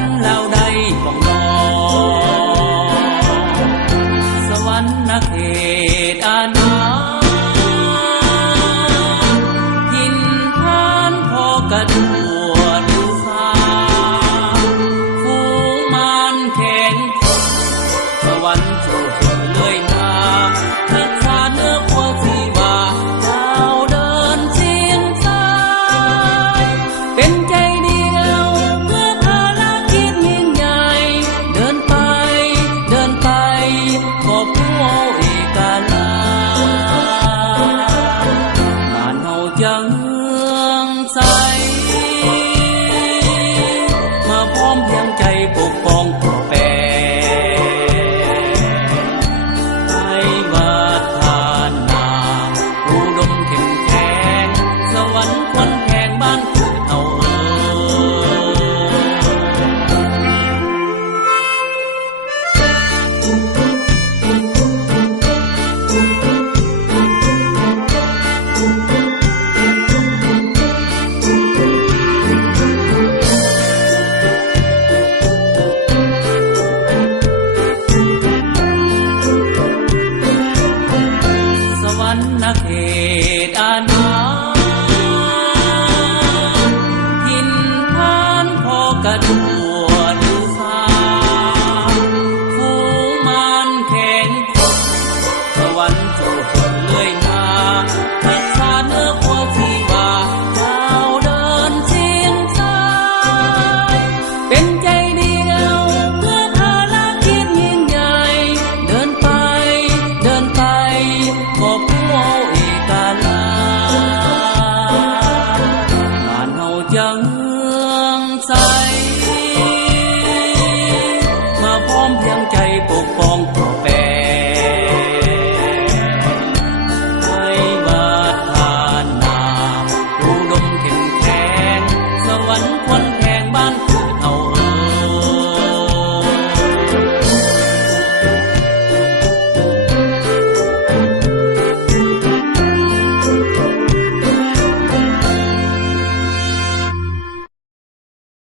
กันแล้วได้ป้องดองสวรรค์เขตอาณาทินทานพอกระดูดูสาฟูมานแข็งสวรรค์โชว์เลื่อยมาทักษะเนื้อพวกที่ว่าเจ้าเดินเชียงสายเป็นใจเดียวเมื่อภารกิจยิ่งใหญ่เดินไปขอบผู้เอกลาบ้านเฮาจังใสมาพร้อมเพียงใจปกป้องปกแปรให้วัฒนาอุดมเข้มแข็งสวรรค์คนแพงบ้านคือเฮาเขตอาณาทินทานพอกระดูดูสาฟูมานแข็งสวรรค์โจทย์เลื่อยมาทักษะเนื้อพวกที่ว่าเจ้าเดินเชียงสายเป็นใจเดียวเพื่อภารกิจยิ่งใหญ่เดินไปขอบผู้เอกลาบ้านเฮาจัง